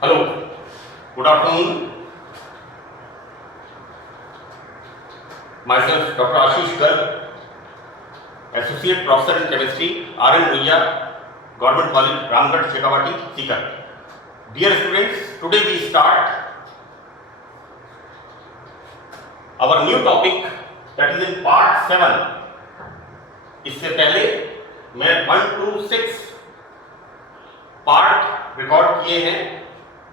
Hello, good afternoon. Myself, Dr. Ashish Garg, Associate Professor in Chemistry, R.N. Ruia, Government College, Ramgarh, Shekhawati, Sikar. Dear students, today we start our new topic that is in part 7. इससे पहले मैं 1 to 6 part record किए हैं,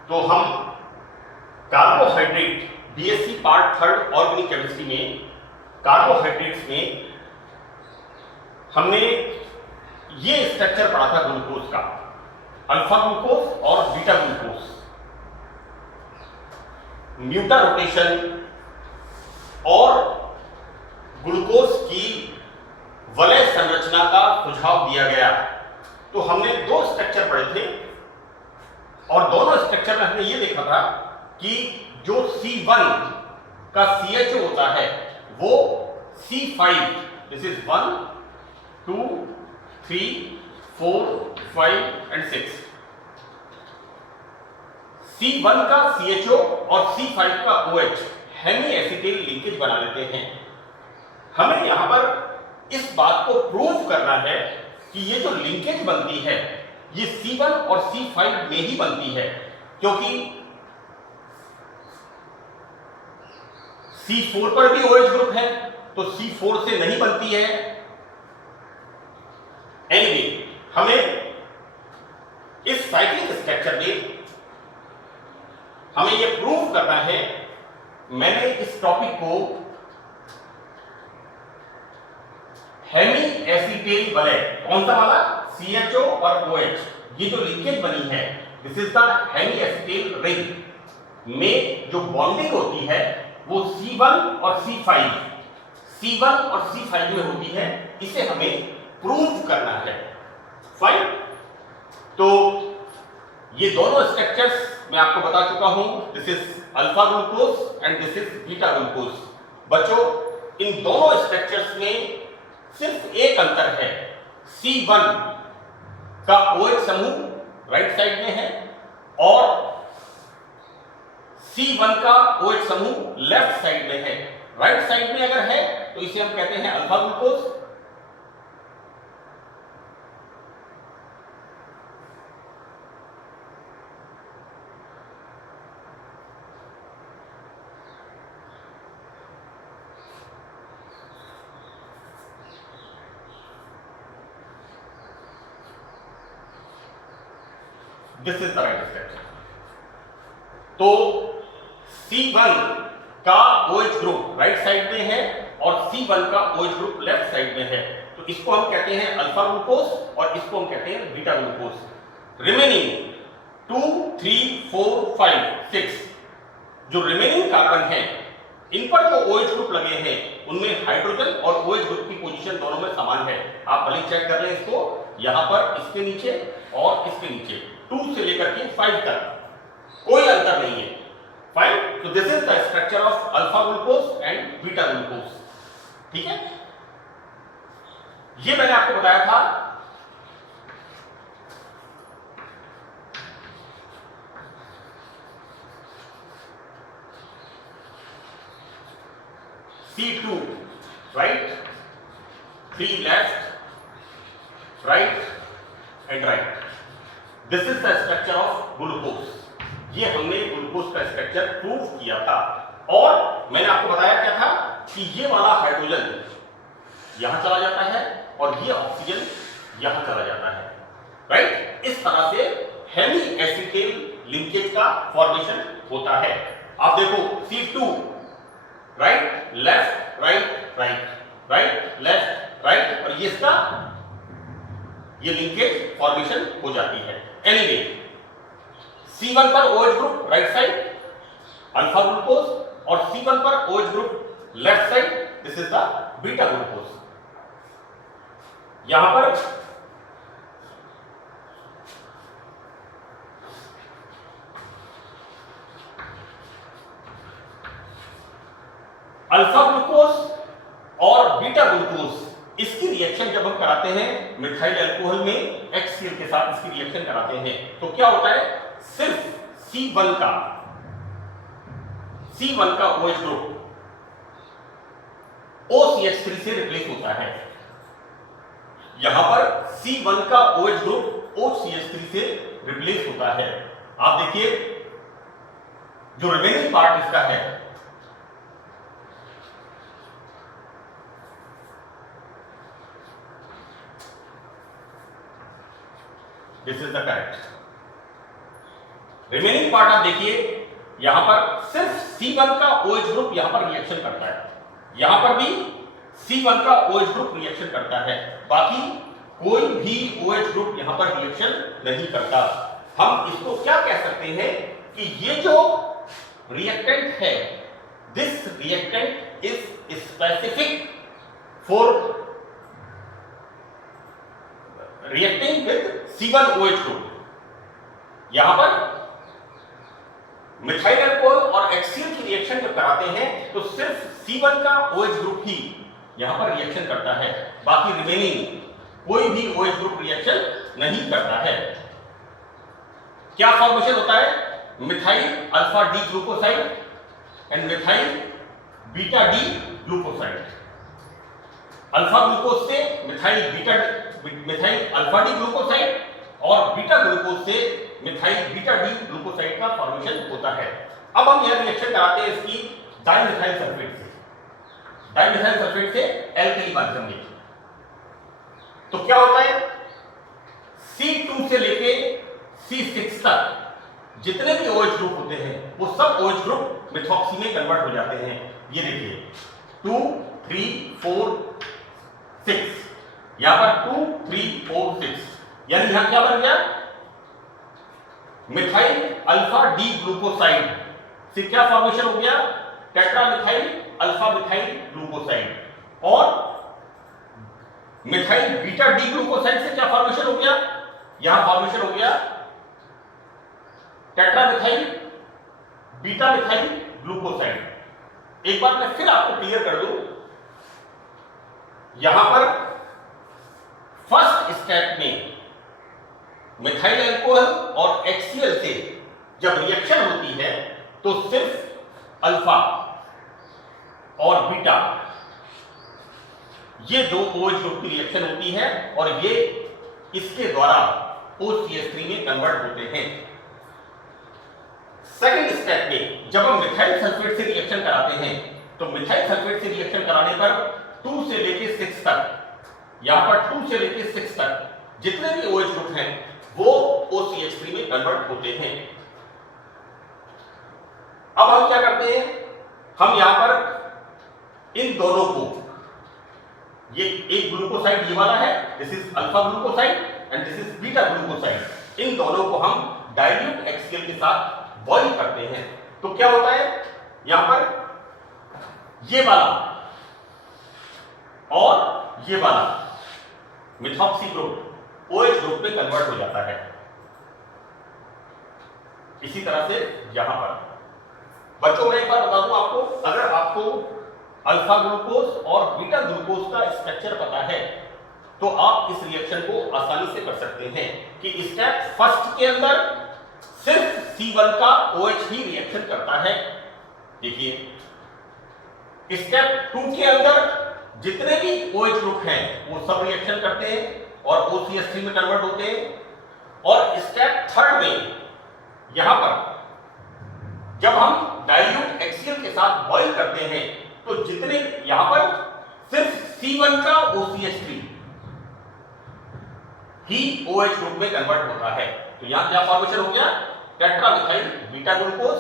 तो हम carbohydrate BSc part 3 organic chemistry में carbohydrates में हमने ये स्ट्रक्चर पढ़ा था ग्लूकोज का, अल्फा ग्लूकोज और बीटा ग्लूकोज, म्यूटा रोटेशन और ग्लूकोज की वलय संरचना का सुझाव दिया गया। तो हमने दो स्ट्रक्चर पढ़े थे और दोनों स्ट्रक्चर में हमने ये देखा था कि जो C1 का CHO होता है वो C5, this is 1 2 3 4 5 and 6, C1 का CHO और C5 का OH हेमी एसिटिल लिंकेज बना लेते हैं। हमें यहां पर इस बात को प्रूव करना है कि ये जो लिंकेज बनती है ये C1 और C5 में ही बनती है, क्योंकि C4 पर भी OH ग्रुप है तो C4 से नहीं बनती है। एनीवे, हमें इस साइक्लिक स्ट्रक्चर में हमें यह प्रूव करना है। मैंने इस टॉपिक को हेमी एसिटेल वलय, कौन सा वाला, CHO और OH, ये जो लिंकेज बनी है this is the hemiacetal ring में जो बॉन्डिंग होती है वो C1 और C5 में होती है। इसे हमें प्रूव करना है। फाइन, तो ये दोनों स्ट्रक्चर्स मैं आपको बता चुका हूं, this is alpha glucose and this is beta glucose. बच्चों, इन दोनों स्ट्रक्चर्स में सिर्फ एक अंतर है, C1 का OH समूह राइट साइड में है और C1 का OH समूह लेफ्ट साइड में है। राइट साइड में अगर है तो इसे हम कहते हैं alpha glucose, this is the right structure. तो C1 का OH ग्रुप राइट साइड में है और C1 का OH ग्रुप लेफ्ट साइड में है, तो इसको हम कहते हैं अल्फा ग्लूकोज और इसको हम कहते हैं बीटा ग्लूकोज। रिमेनिंग 2 3 4 5 6 जो रिमेनिंग कार्बन है, इन पर जो OH ग्रुप लगे हैं उनमें हाइड्रोजन और OH ग्रुप की पोजीशन दोनों में समान है। आप भले चेक कर लें इसको, यहां पर इसके नीचे और इसके नीचे 2 से लेकर के 5 तक कोई अंतर नहीं है। फाइन, तो this is the structure of alpha glucose and beta glucose. ठीक है, ये मैंने आपको बताया था। C2 right, 3 left, right and right, this is the structure of glucose. ये हमने ग्लूकोज का स्ट्रक्चर प्रूव किया था और मैंने आपको बताया क्या था कि ये वाला हाइड्रोजन यहां चला जाता है और ये ऑक्सीजन यहां चला जाता है। राइट, इस तरह से हेमी एसिटेल लिंकेज का फॉर्मेशन होता है। आप देखो C2 right left right right right left right, और ये इसका ये लिंकेज फॉर्मेशन हो जाती है। एनीवे, C1 पर OH group right side alpha glucose और C1 पर OH group left side, this is the beta glucose. यहां पर अल्फा ग्लूकोज और बीटा ग्लूकोज, इसकी रिएक्शन जब हम कराते हैं मिथाइल अल्कोहल में HCl के साथ इसकी रिएक्शन कराते हैं तो क्या होता है, सिर्फ C1 का OH ग्रुप OCH3 से रिप्लेस होता है। यहां पर C1 का OH ग्रुप OCH3 से रिप्लेस होता है। आप देखिए जो रिमेनिंग पार्ट इसका है, this is the correct remaining part. आप देखिए यहां पर सिर्फ C1 का OH ग्रुप यहां पर रिएक्शन करता है, यहां पर भी C1 का OH ग्रुप रिएक्शन करता है, बाकी कोई भी OH ग्रुप यहां पर रिएक्शन नहीं करता। हम इसको क्या कह सकते हैं कि ये जो रिएक्टेंट है, this reactant is specific for reacting with C1 OH group. यहां पर मिथाइल अल्कोहल और HCl की रिएक्शन जब कराते हैं तो सिर्फ C1 का OH ग्रुप ही यहां पर रिएक्शन करता है, बाकी रिमेनिंग कोई भी OH ग्रुप रिएक्शन नहीं करता है। क्या फॉर्मेशन होता है? Methyl alpha D glucoside and methyl beta D glucoside. Alpha glucose से मिथाइल अल्फा डी ग्लूकोसाइड और बीटा ग्लूकोज से मिथाइल बीटा डी ग्लूकोसाइड का फॉर्मेशन होता है। अब हम यह रिएक्शन कराते हैं इसकी डाइमिथाइल सल्फेट से एल्कली माध्यम में। तो क्या होता है, C2 से लेके C6 तक जितने भी OH ग्रुप होते हैं वो सब OH ग्रुप मेथॉक्सी में कन्वर्ट हो जाते हैं। ये देखिए 2 3 4 6, यहां पर 2 3 4 6, यानी यहां क्या बन गया, मिथाइल अल्फा डी ग्लूकोसाइड से क्या फॉर्मेशन हो गया, tetra methyl alpha methyl glucoside. और मिथाइल बीटा डी ग्लूकोसाइड से क्या फॉर्मेशन हो गया, यहां फॉर्मेशन हो गया tetra methyl beta methyl glucoside. एक बार मैं फिर आपको क्लियर कर दूं, यहां पर फर्स्ट स्टेप में मिथाइल अल्कोहल और HCl से जब रिएक्शन होती है तो सिर्फ अल्फा और बीटा ये दो OH ग्रुप की रिएक्शन होती है और ये इसके द्वारा OCH3 में कन्वर्ट होते हैं। सेकंड स्टेप में जब हम मिथाइल सल्फेट से रिएक्शन कराते हैं तो मिथाइल सल्फेट से रिएक्शन कराने पर 2 से लेके 6 तक, यहां पर 2 से लेके 6 तक जितने भी OH ग्रुप हैं वो OCH3 में कन्वर्ट होते हैं। अब हम क्या करते हैं, हम यहां पर इन दोनों को, ये एक ग्लूकोसाइड ये वाला है, this is alpha glucoside and this is beta glucoside, इन दोनों को हम डाइल्यूट HCl के साथ बॉइल करते हैं। तो क्या होता है, यहां पर ये वाला और ये वाला मिथॉक्सी ग्रुप OH ग्रुप में कन्वर्ट हो जाता है। इसी तरह से यहां पर बच्चों मैं एक बार बता दूं आपको, अगर आपको अल्फा ग्लूकोज और बीटा ग्लूकोज का स्ट्रक्चर पता है तो आप इस रिएक्शन को आसानी से कर सकते हैं कि स्टेप फर्स्ट के अंदर सिर्फ C1 का OH ही रिएक्शन करता है। देखिए स्टेप 2 के अंदर जितने भी OH ग्रुप हैं वो सब रिएक्शन करते हैं और OCH3 में कन्वर्ट होते हैं। और स्टेप थर्ड में यहां पर जब हम डाइल्यूट HCl के साथ बॉइल करते हैं तो जितने यहां पर सिर्फ C1 का OCH3 ही OH ग्रुप में कन्वर्ट होता है। तो यहां क्या फॉर्मेशन हो गया, tetra methyl beta glucose,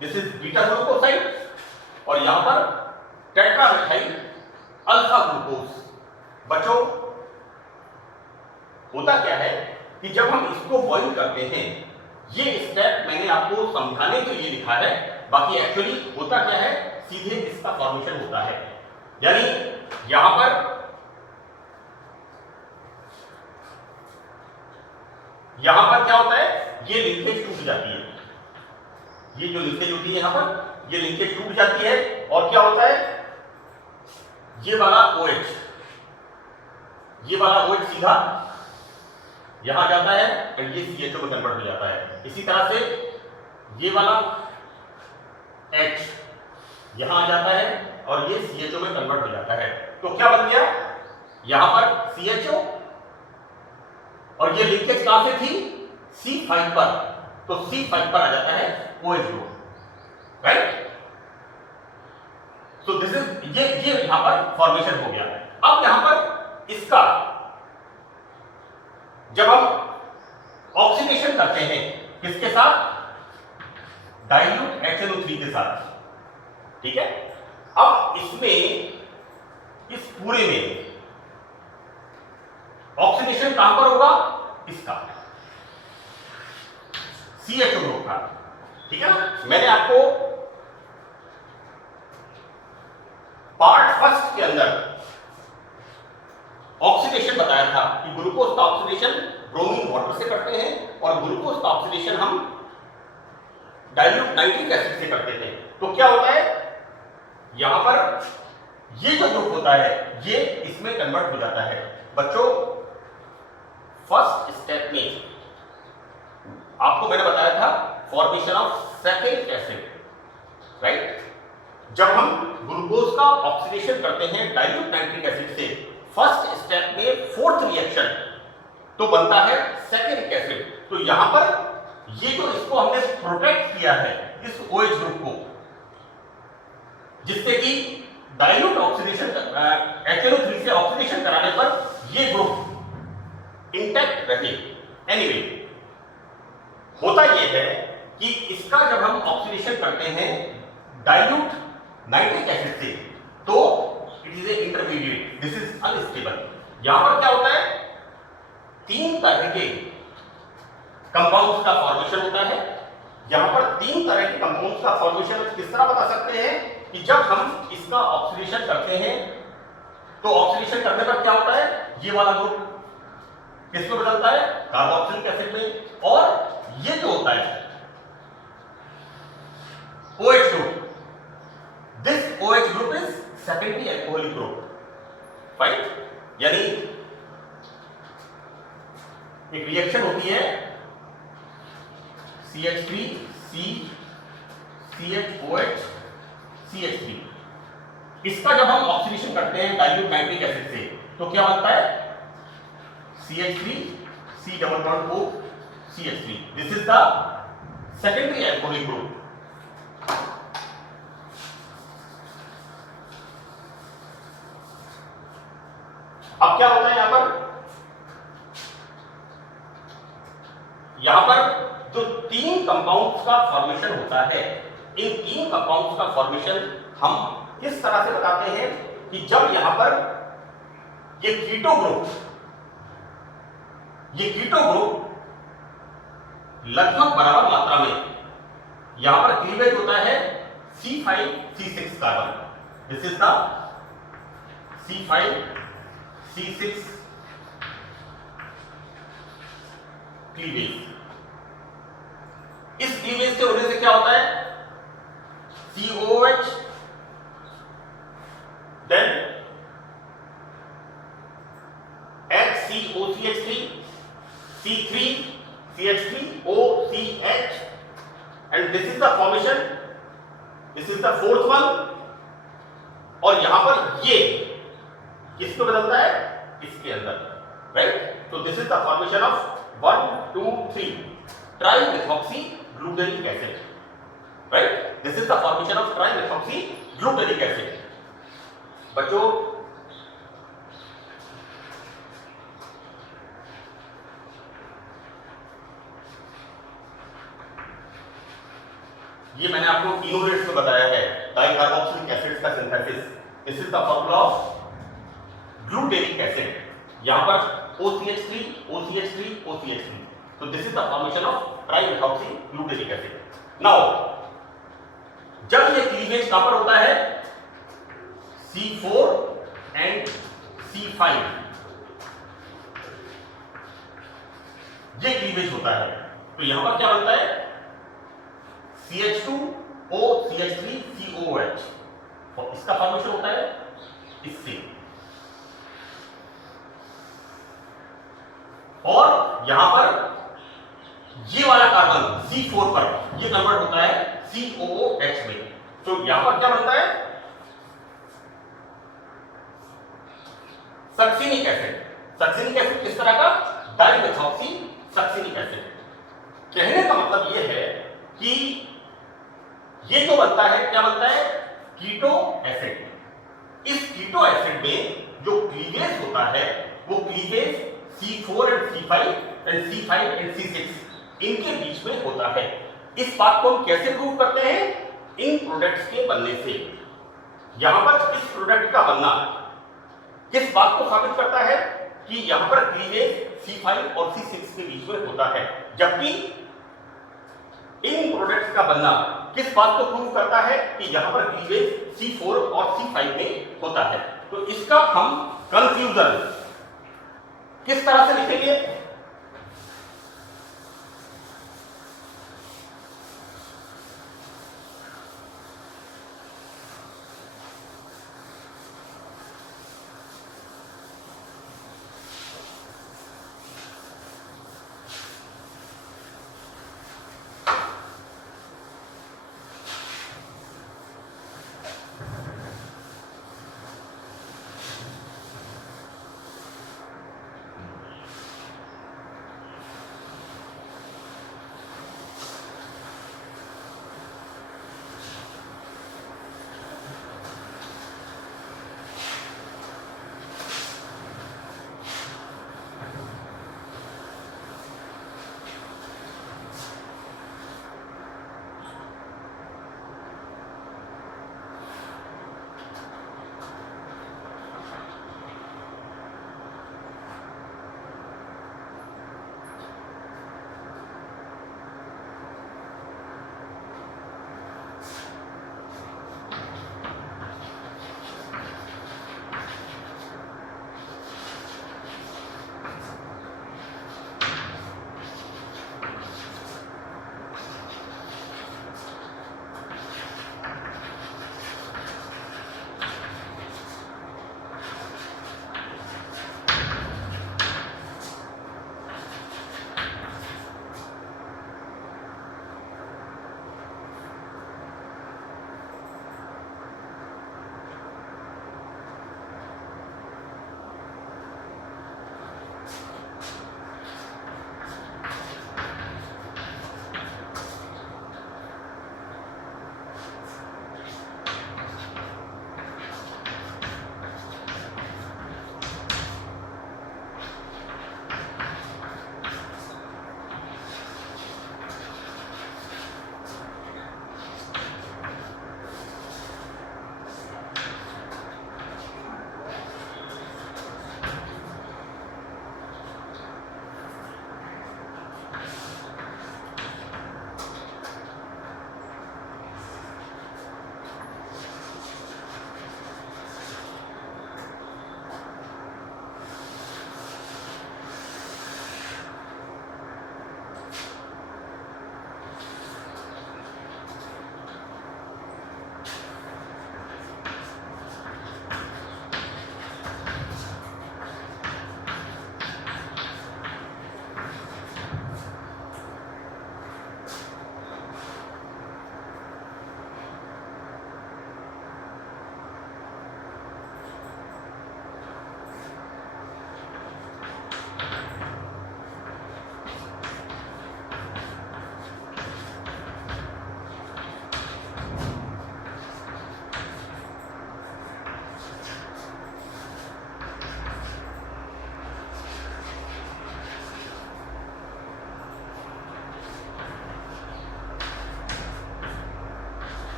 this is beta glucoside, और यहां पर टेट्रा मिथाइल अल्फा ग्लूकोज। बच्चों होता क्या है कि जब हम इसको बॉइल करते हैं, ये स्टेप मैंने आपको समझाने के लिए लिखा है, बाकी एक्चुअली होता क्या है, सीधे इसका फॉर्मेशन होता है। यानी यहां पर क्या होता है, ये लिंकेज टूट जाती है, ये जो लिंकेज होती है यहां पर, ये लिंकेज टूट जाती है और क्या होता है, ये वाला OH सीधा यहां जाता है एंड ये CHO में कन्वर्ट हो जाता है। इसी तरह से ये वाला H यहां आ जाता है और ये CHO में कन्वर्ट हो जाता है। तो क्या बन गया, यहां पर CHO और ये लिंकेज कहां से थी, C5 पर, तो C5 पर आ जाता है OH ग्रुप, राइट। तो दिस इज ये यहां पर फॉर्मेशन हो गया। अब यहां पर इसका जब हम ऑक्सीडेशन करते हैं किसके साथ, डाइल्यूट HNO3 के साथ, ठीक है। अब इसमें इस पूरे में ऑक्सीडेशन कहां पर होगा, इसका CHO ग्रुप का, ठीक है ना। मैंने आपको पार्ट फर्स्ट के अंदर ऑक्सीडेशन बताया था कि ग्लूकोज का ऑक्सीडेशन ब्रोमीन वाटर से करते हैं और ग्लूकोज का ऑक्सीडेशन हम डाइल्यूट नाइट्रिक एसिड से करते थे। तो क्या होता है, यहां पर ये जो ग्रुप होता है ये इसमें कन्वर्ट हो जाता है। बच्चों फर्स्ट स्टेप में आपको मैंने बताया था formation of second acid, right. जब हम ग्लूकोज का ऑक्सीडेशन करते हैं डाइल्यूट नाइट्रिक एसिड से, फर्स्ट स्टेप में फोर्थ रिएक्शन तो बनता है सेकेंड एसिड। तो यहां पर ये जो इसको हमने प्रोटेक्ट किया है इस OH ग्रुप को, जिससे कि डाइल्यूट ऑक्सीडेशन HNO3 से ऑक्सीडेशन कराने पर ये ग्रुप इंटैक्ट रहे। एनीवे होता यह है कि इसका जब हम ऑक्सीडेशन करते हैं डाइल्यूट नाइट्रिक एसिड से तो it is A intermediate, this is unstable. यहां पर क्या होता है, 3 तरह के कंपाउंड्स का फॉर्मेशन होता है। यहां पर 3 तरह के कंपाउंड्स का फॉर्मेशन किस तरह बता सकते हैं कि जब हम इसका ऑक्सीडेशन करते हैं तो ऑक्सीडेशन करने पर क्या होता है, ये वाला ग्रुप किसमें बदलता है, कार्बोक्सिलिक एसिड में, और ये जो होता है OH group, this OH group is secondary alcoholic group, right. यानी एक रिएक्शन होती है CH3C CHOH CH3, इसका जब हम ऑक्सीडेशन करते हैं डाइल्यूट नाइट्रिक एसिड से तो क्या बनता है, CH3C_O CH3, this is the secondary alcoholic group. अब क्या होता है यहां पर जो 3 कंपाउंड्स का फॉर्मेशन होता है, इन 3 कंपाउंड्स का फॉर्मेशन हम किस तरह से बताते हैं कि जब यहां पर ये कीटो ग्रुप लगभग बराबर मात्रा में यहां पर क्लीवेज होता है C5C6 carbon, this is the C5C6 cleavage. इस क्लीवेज से होने से क्या होता है, COH then HCOCH3 C3CH3OCH and this is the formation, this is the fourth one। और यहां पर ये किसको बदलता है, इसके अंदर, राइट। तो this is the formation of 1 2 3 trimethoxyglutaric acid, right. This is the formation of trimethoxyglutaric acid. बच्चों ये मैंने आपको तीनों रेट्स में बताया है, डाइकार्बोक्सिलिक एसिड्स का synthesis, this is the formula of glutaric acid. यहां पर OCH3 OCH3 OCH3, तो this is the formation of trimethoxyglutaric acid. Now जब ये क्लीवेज कहां पर होता है, C4 एंड C5, ये क्लीवेज होता है। तो यहां पर क्या बनता है, CH2O CH3 COH, और इसका फॉर्मेशन होता है इससे, और यहां पर ये वाला कार्बन C4 पर ये कन्वर्ट होता है COOH में। तो यहां पर क्या बनता है? Succinic acid. सक्सिनिक एसिड किस तरह का? डाइमेथॉक्सी सक्सिनिक एसिड। कहने का मतलब ये है कि ये जो बनता है, क्या बनता है? Keto acid. इस कीटो एसिड में जो क्लीवेज होता है वो cleavage C4 and C5 and C5 and C6 इनके बीच में होता है। इस बात को हम कैसे प्रूव करते हैं? इन प्रोडक्ट्स के बनने से। यहां पर इस प्रोडक्ट का बनना किस बात को साबित करता है? कि यहां पर क्लीवेज C5 और C6 के बीच में होता है, जबकि इन प्रोडक्ट्स का बनना किस बात को प्रूव करता है? कि यहां पर क्लीवेज C4 और C5 में होता है। तो इसका हम कंक्लूजन किस तरह से लिखेंगे?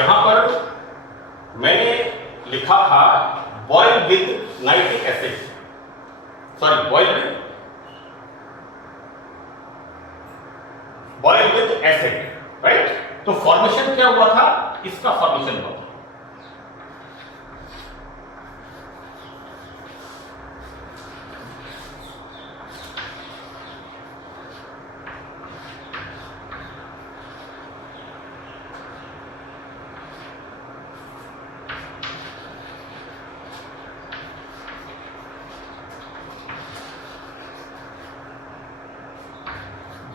यहां पर मैंने लिखा था boil with nitric acid, sorry boil with acid, right. तो फॉर्मेशन क्या हुआ था, इसका फॉर्मेशन हुआ था।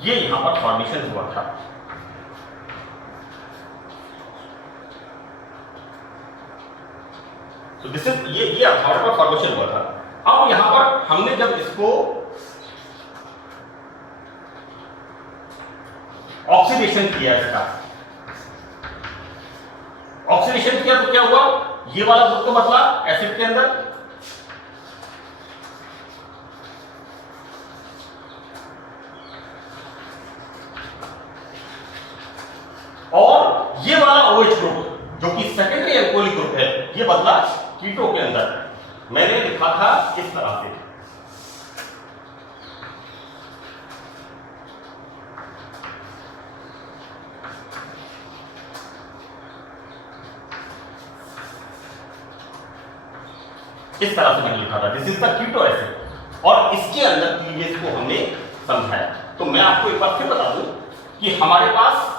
ये यहां पर फॉर्मेशन हुआ था। तो दिस इज ये हमारे पर फॉर्मेशन हुआ था। अब यहां पर हमने जब इसको ऑक्सीडेशन किया, इसका ऑक्सीडेशन किया तो क्या हुआ, ये वाला ग्रुप तो बदला एसिड के अंदर, और ये वाला OH ग्रुप जो कि सेकेंडरी एल्कोहलिक ग्रुप है, ये बदला कीटो के अंदर। मैंने लिखा था इस तरह से, इस तरह से मैंने लिखा था, this is the keto acid, और इसके अंदर क्लीवेज को हमने समझाया। तो मैं आपको एक बार फिर बता दूं कि हमारे पास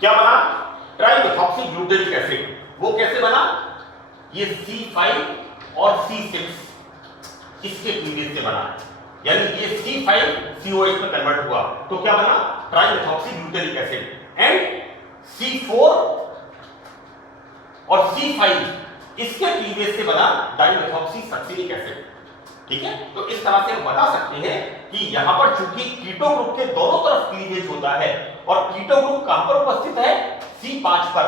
क्या बना, ट्राइमेथॉक्सी ग्लूटेरिक एसिड। वो कैसे बना, ये C5 और C6 इसके क्लीवेज से बना, यानी ये C5 COH में कन्वर्ट हुआ तो क्या बना, ट्राइमेथॉक्सी ग्लूटेरिक एसिड। एंड C4 और C5 इसके क्लीवेज से बना डाइमेथॉक्सी सक्सिनिक एसिड। ठीक है, तो इस तरह से हम बता सकते हैं कि यहां पर चूंकि कीटो ग्रुप के दोनों तरफ क्लीवेज होता है, और कीटो ग्रुप कहां पर उपस्थित है, C5 पर।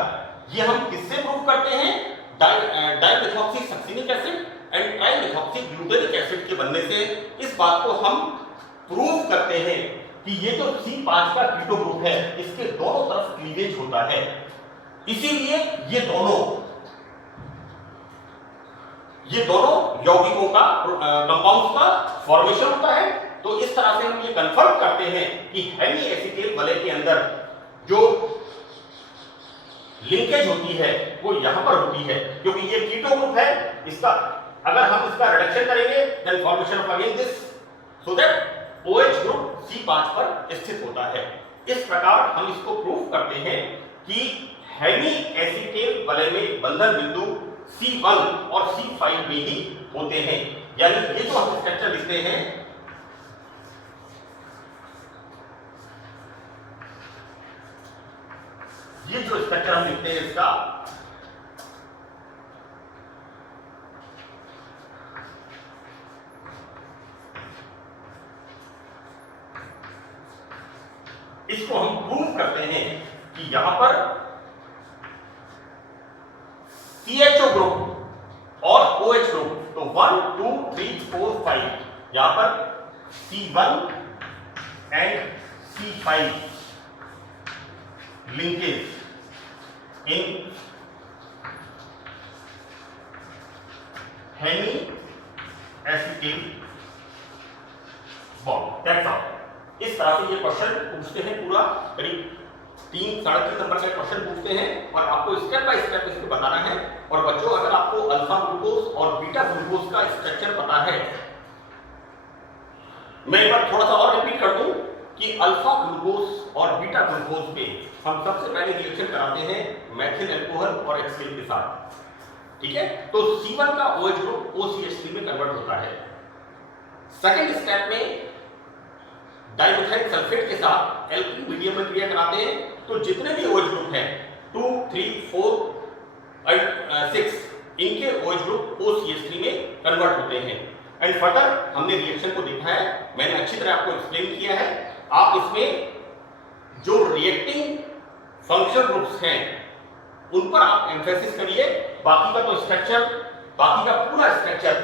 ये हम किससे प्रूव करते हैं, dimethoxy succinic acid and trimethoxy glutaric acid के बनने से इस बात को हम प्रूव करते हैं कि ये जो C5 का कीटो ग्रुप है, इसके दोनों तरफ क्लीवेज होता है, इसीलिए ये दोनों यौगिकों का कंपाउंड्स का फॉर्मेशन होता है। तो इस तरह से हम ये कंफर्म करते हैं कि हेमी एसीटेट वलय के अंदर जो लिंकेज होती है वो यहां पर होती है, क्योंकि ये कीटो ग्रुप है। इसका अगर हम इसका रिडक्शन करेंगे then formation of again this, so that OH group C5 पर स्थित होता है। इस प्रकार हम इसको प्रूफ करते हैं कि हेमी एसीटेट वलय में बंधन बिंदु C1 और C5 में ही होते हैं। यानी ये जो हम स्ट्रक्चर लिखते हैं, ये जो स्ट्रक्चर हम लिखते हैं इसका, इसको हम प्रूव करते हैं कि यहां पर CHO ग्रुप और OH ग्रुप, तो 1 2 3 4 5, यहां पर C1 and C5 linkage in hemi acetate bond, that's all. इस तरह से ये क्वेश्चन पूछते हैं, पूरा करीब 3-3.5 नंबर का क्वेश्चन पूछते हैं, और आपको स्टेप बाय स्टेप इसको बताना है। और बच्चों, अगर आपको अल्फा ग्लूकोज और बीटा ग्लूकोज का स्ट्रक्चर पता है, मैं एक बार थोड़ा सा और रिपीट कर दूं कि अल्फा ग्लूकोज और बीटा ग्लूकोज पे हम सबसे पहले रिएक्शन कराते हैं मैथिल अल्कोहल और HCl के साथ। ठीक है, तो C1 का OH ग्रुप OCH3 में कन्वर्ट होता है। सेकंड स्टेप में डाइमिथाइल सल्फेट के साथ एल्किल मीडियम में क्रिया कराते हैं, तो जितने भी OH ग्रुप हैं 2 3 4 और 6, इनके OH ग्रुप OCH3 में कन्वर्ट होते हैं। एंड फर्दर हमने रिएक्शन को देखा है, मैंने अच्छी तरह आपको एक्सप्लेन किया है। आप इसमें जो रिएक्टिंग फंक्शनल ग्रुप्स हैं उन पर आप एम्फेसिस करिए, बाकी का तो स्ट्रक्चर, बाकी का पूरा स्ट्रक्चर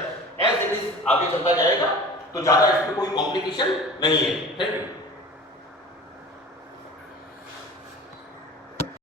एज इट इज आगे चलता जाएगा, तो ज्यादा इसमें कोई कॉम्प्लिकेशन नहीं है। Thank you.